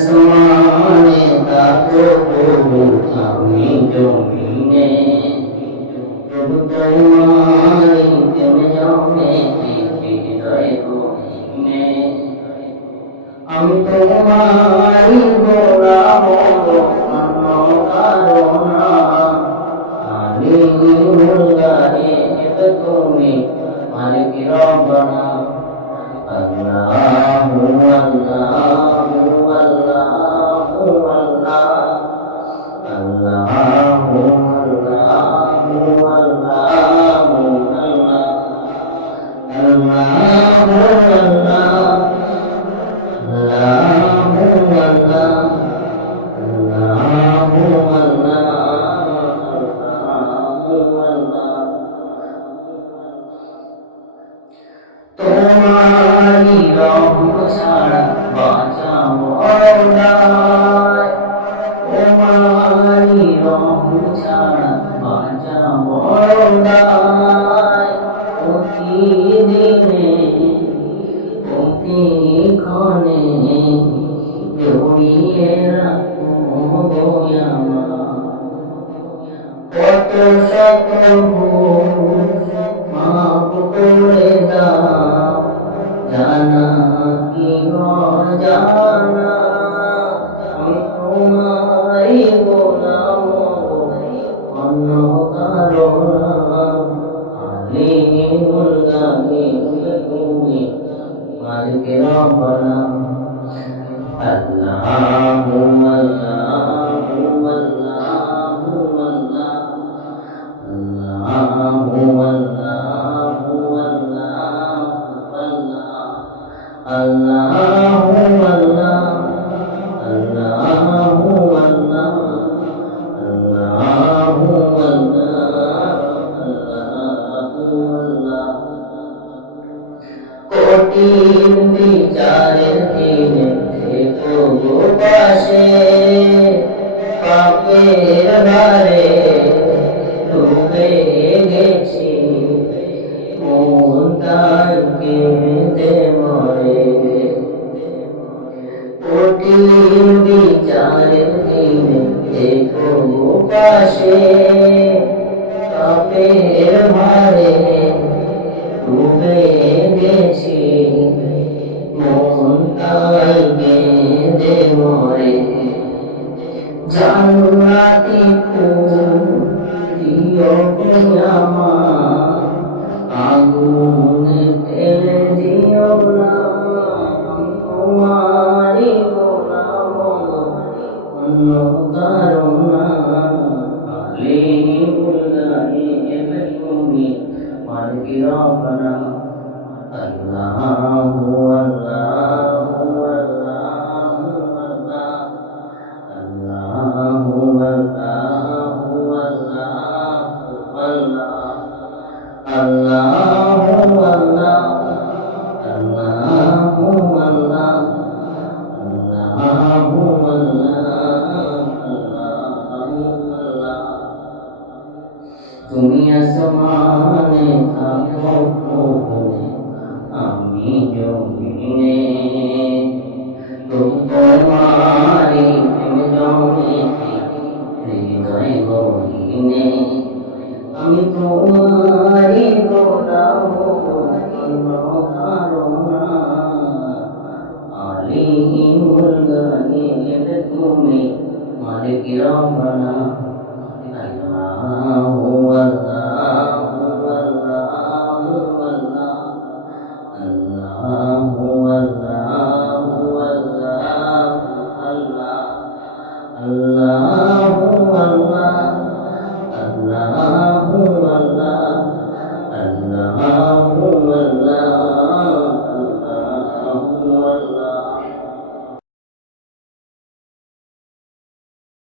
আসমানে থাকো প্রভু আমি জমিনে প্রভু তোমারি প্রেম জমে হৃদয় গহীনে আমি তোমারি গোলাম অন্য কারো না আমি মুর্গায়ে তুমি মালিক রব্বানা আল্লাহু আল্লাহু আল্লাহু আল্লাহ আল্লাহু আল্লাহু আল্লাহু তোমারি রহম ছাড়া বাঁচা মরণ নাই তোমারি রহম ছাড়া বাঁচা মরণ নাই প্রতিদিনে প্রতিক্ষণে জড়িয়ে রাখো আমার কত শত ভুল মাফ করে দাও জানা কি অজানা আমি তোমারই গোলাম অন্য কারো না আলিমুল গায়ব তুমি মালিক রব্বানা আল্লাহু আল্লাহু আল্লাহু আল্লাহু আল্লাহু আল্লাহু আল্লাহু আল্লাহু আল্লাহ কঠিন বিচারের দিনে থেকো গো পাশে পাপের ভারে ডুবে গেছি মন তার কেঁদে মরে কঠিন বিচারের দিনে থেকো গো পাশে পাপের ভারে ডুবে গেছি মন তাই কেঁদে মরে জান্নাতি ফুল দিও আমার আগুনে ফেলে দিও না তোমারি গোলাম অন্য কারো না আলিমুল গায়ব তুমি মালিক রব্বানা আল্লাহু আল্লাহু আল্লাহু আল্লাহু আল্লাহু আল্লাহু আল্লাহু তুমি আসমানে থাকো প্রভু আমি জমিনে তোমারি প্রেম জমে হৃদয় গহীনে আমি তোমারি গোলাম অন্য কারো না আলিমুল গায়ব তুমি মালিক রব্বানা আল্লাহু আল্লাহু আল্লাহু আল্লাহু আল্লাহু আল্লাহু আল্লাহ